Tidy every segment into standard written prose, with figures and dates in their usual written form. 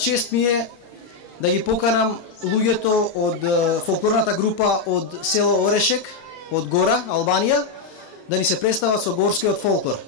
Чест ми е да ги поканам луѓето од фолклорната група од село Орешек, од Гора, Албанија, да ни се представат со горскиот фолклор.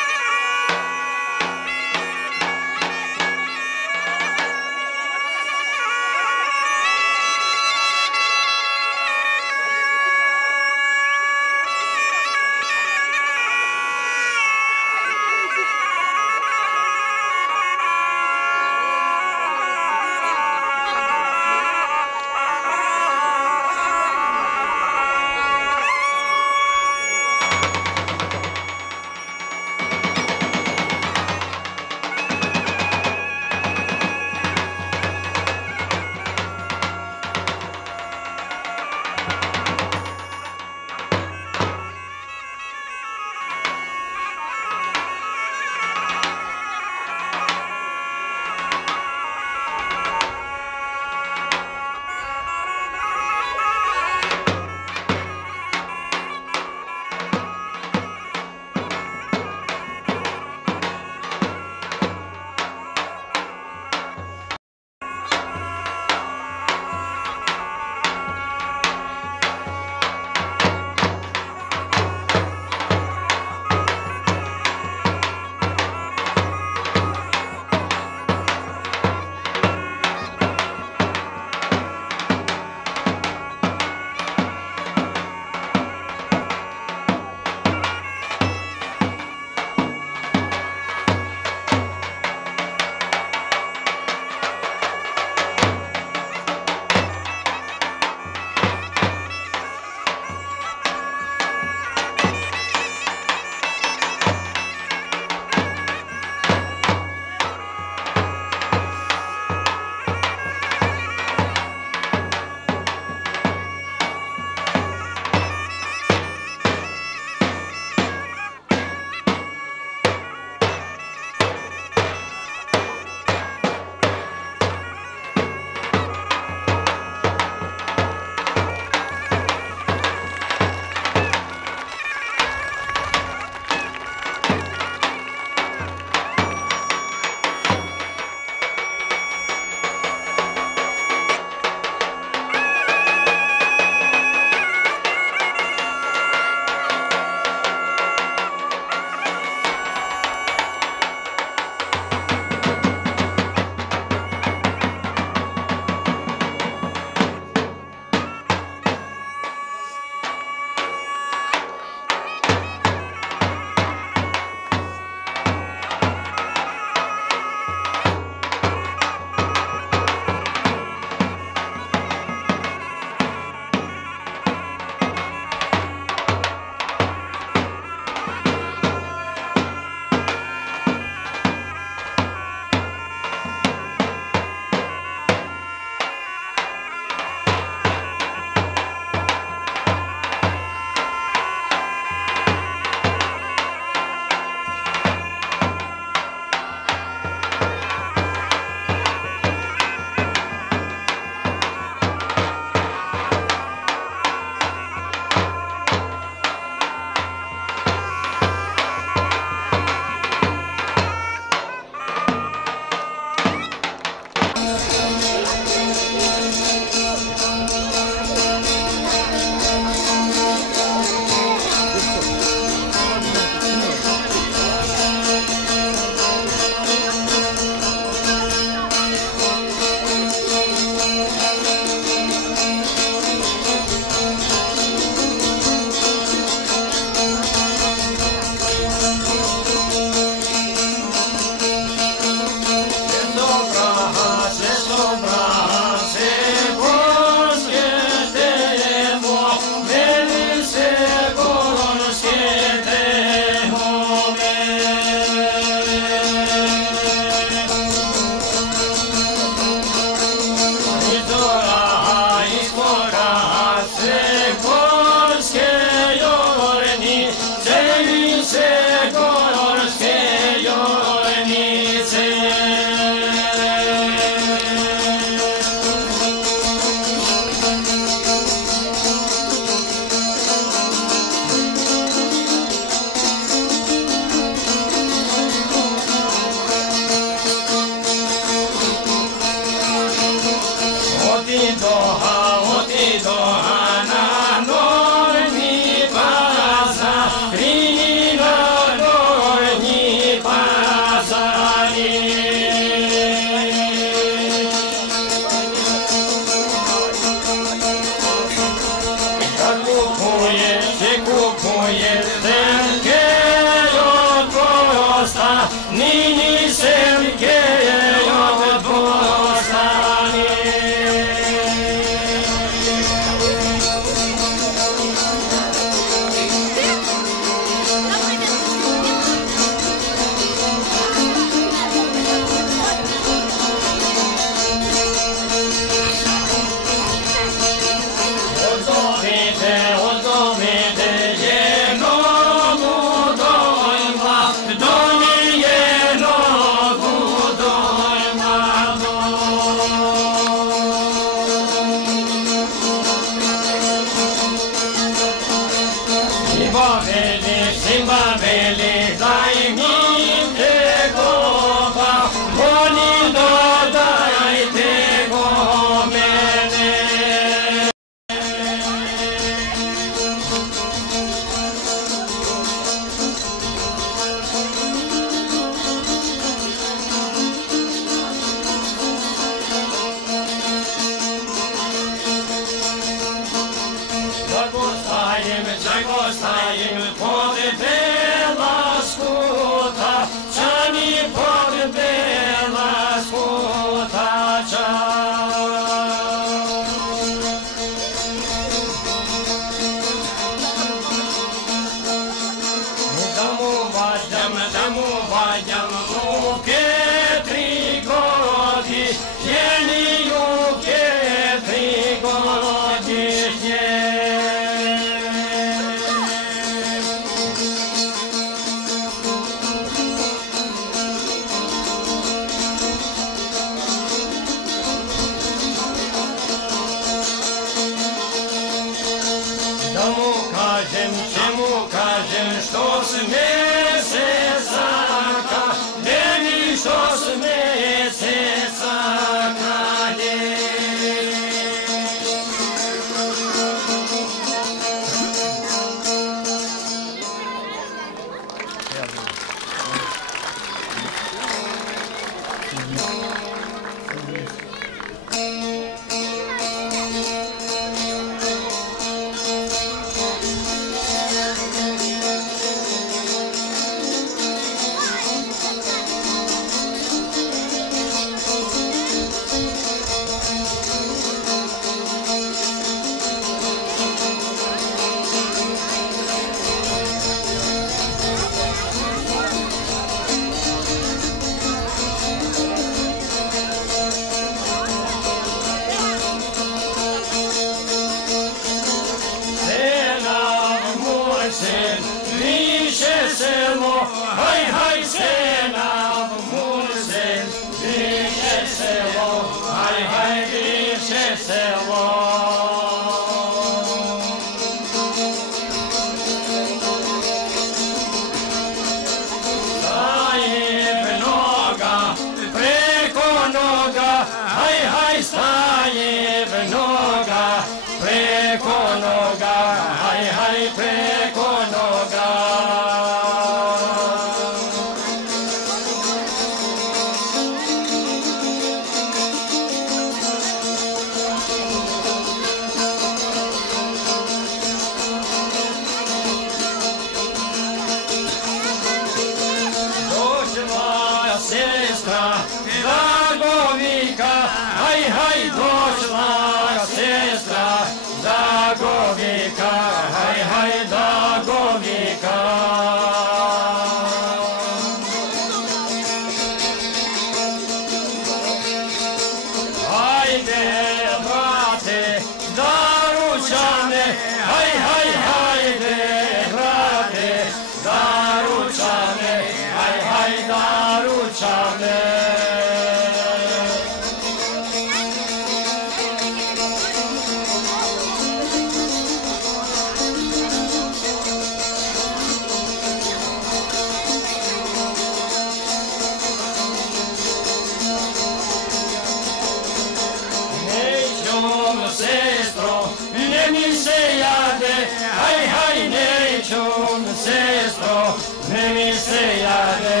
sestro, ne mi se jade,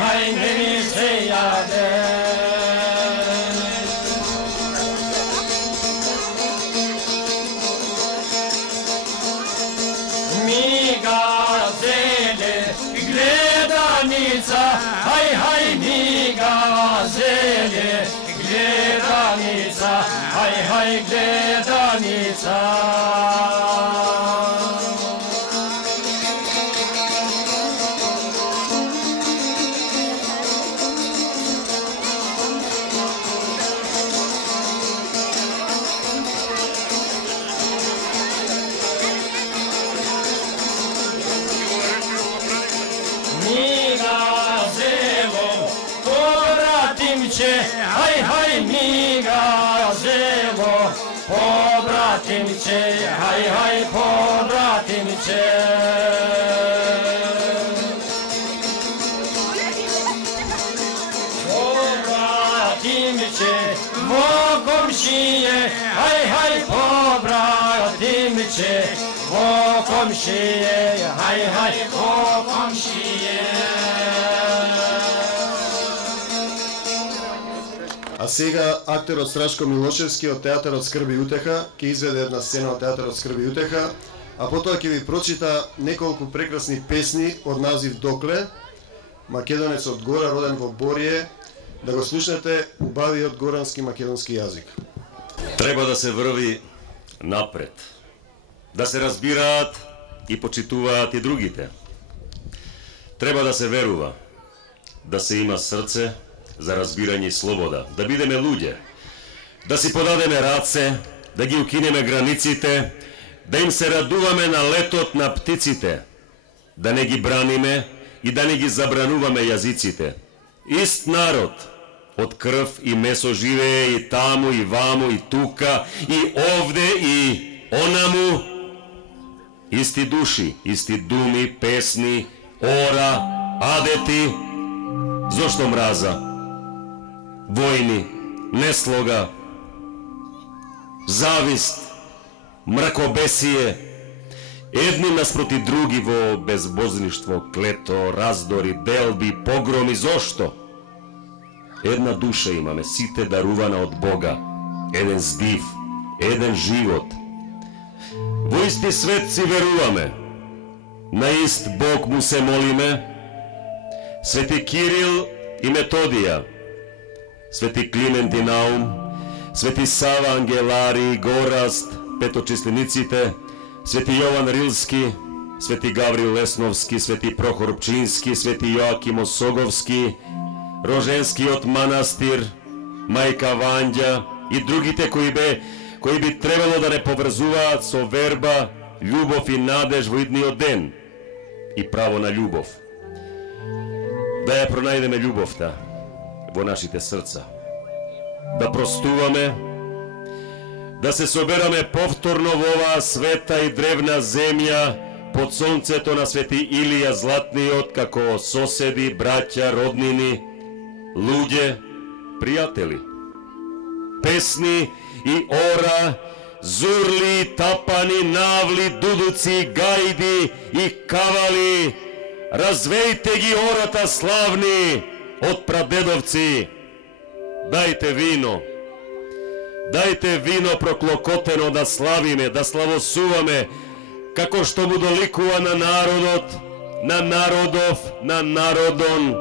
haj, ne mi se jade. Mi gazele, gledanica, haj, mi gazele, gledanica, haj, gledanica. Haj, mi gazelo, pobratim će, haj, pobratim će. Pobratim će, vo komšije, haj, pobratim će, vo komšije, haj, vo komšije. А сега актерот Страшко Милошевски од театарот Скрби и утеха ќе изведе една сцена од театарот Скрби и утеха, а потоа ќе ви прочита неколку прекрасни песни од назив Докле, македонец од Гора, роден во Борие, да го слушнете убавиот горански македонски јазик. Треба да се врви напред, да се разбираат и почитуваат и другите. Треба да се верува, да се има срце за разбирање и слобода, да бидеме луѓе, да си подадеме раце, да ги укинеме границите, да им се радуваме на летот на птиците, да не ги браниме и да не ги забрануваме јазиците. Ист народ, од крв и месо живее и таму, и ваму, и тука, и овде, и онаму. Исти души, исти думи, песни, ора, адети. Зошто мраза? Војни, неслога, завист, мракобесие, едни наспроти други во безбожништво, клето, раздори, делби, погроми. Зошто? Една душа имаме, сите дарувана од Бога, еден здив, еден живот. Во исти свет си веруваме, на ист Бог му се молиме. Свети Кирил и Методија, Свети Климент и Наум, Свети Сава Ангелари, Гораст, петочислениците, Свети Јован Рилски, Свети Гаврил Лесновски, Свети Прохор Пчински, Свети Јоаким Осоговски, Роженскиот манастир, Мајка Вања и другите кои би требало да не поврзуваат со верба, љубов и надеж во идниот ден и право на љубов. Да ја пронајдеме љубовта во нашите срца, да простуваме, да се собераме повторно во оваа света и древна земја под сонцето на Свети Илија Златниот, како соседи, браќа, роднини, луѓе, пријатели. Песни и ора, зурли, тапани, навли, дудуци, гајди и кавали, развејте ги ората славни од прадедовци. Дајте вино проклокотено да славиме, да славосуваме, како што му доликува на народот, на народов, на народон,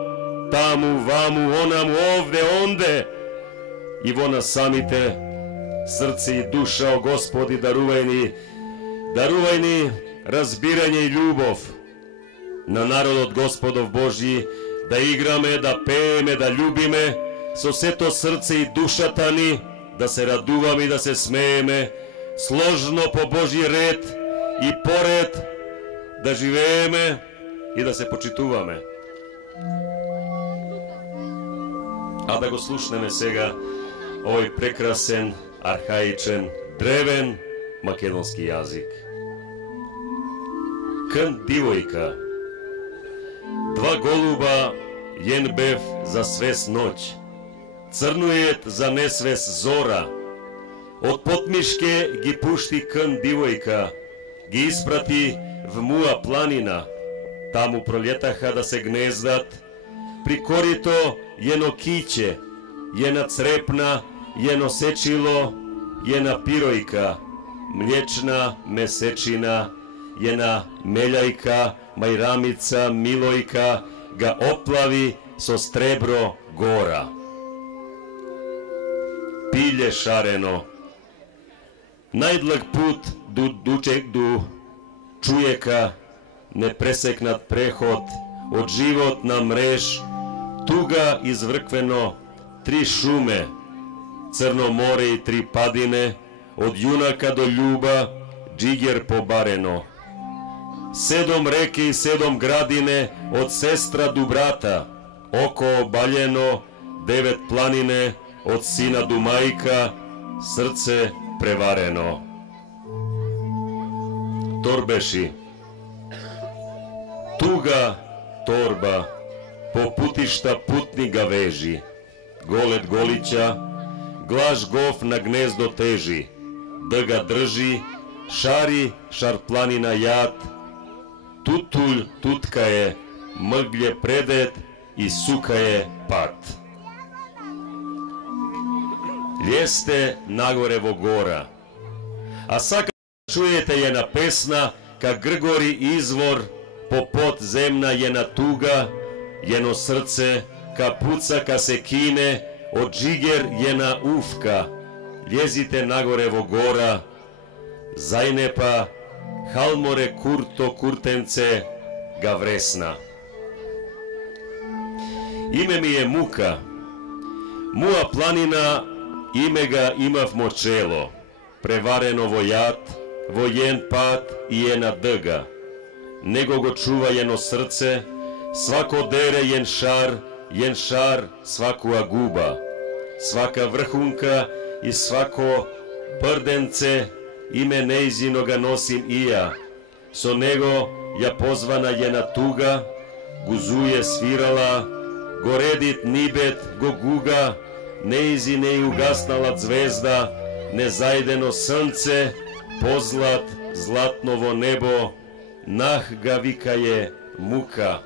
таму, ваму, онаму, овде, онде, и во нас самите, срце и душа, о Господи, дарувај ни разбирање и љубов на народот Господов Божји, да играме, да пееме, да љубиме со сето срце и душата ни, да се радуваме и да се смееме, сложно по Божји ред и поред, да живееме и да се почитуваме. А да го слушнеме сега овој прекрасен, архаичен, древен македонски јазик. Кн дивојка, два голуба јен бев за свес ноќ, црнујет за несвес зора, од потмишке ги пушти кн дивојка, ги испрати в Муа планина, Таму пролетаха да се гнездат. При корито јено киќе, јена црепна, јено сечило, јена пиројка, млечна месечина, јена мелјајка, мајрамица, милојка, га оплави со стребро гора. Пиле шарено, најдлаг пут ду чујека, непресекнат преход, од живот на мреж, туга изврквено, 3 шуме, Црно море и 3 падине, од јунака до љуба, джигер побарено. 7 реке и 7 градине, од сестра до брата, око обаljeno, 9 планине, од сина до мајка, срце преварено. Торбеши, туга торба, по путишта путни га вежи, голет голиќа, глаш гов на гнездо тежи, да га држи, шари шарпланина јад, тутулј тутка е, мъгле предет и сука е пат. Лјесте нагоре во гора, а сака чуете јена песна, ка Гргори извор, по под земна јена туга, јено срце, ка пуца, ка се кине, од джигер јена уфка, лјезите нагоре во гора, зајнепа, халморе курто куртенце, га вресна. Име ми е Мука, муа планина, име га имав мочело, преварено во јад, во јен пат и една дъга. Него го чува јено срце, свако дере јен шар свакуа губа, свака врхунка и свако прденце, име неизино га носим и ја. Со него ја позвана јена туга, гузуе свирала, горедит нибет го гуга, неизи не угаснала звезда, незајдено срнце, позлат златно во небо, нах га викае Мука.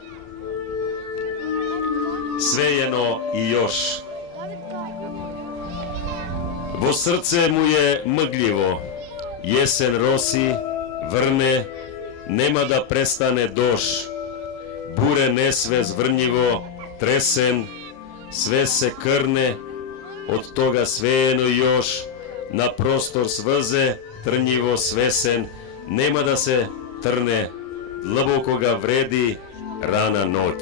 Свејено и још. Во срце му е мъгливо, јесен роси, врне, нема да престане дош. Буре несвес врњиво, тресен, све се крне, од тога свеено још, на простор сврзе, трњиво свесен, нема да се трне, длабоко га вреди рана ноќ.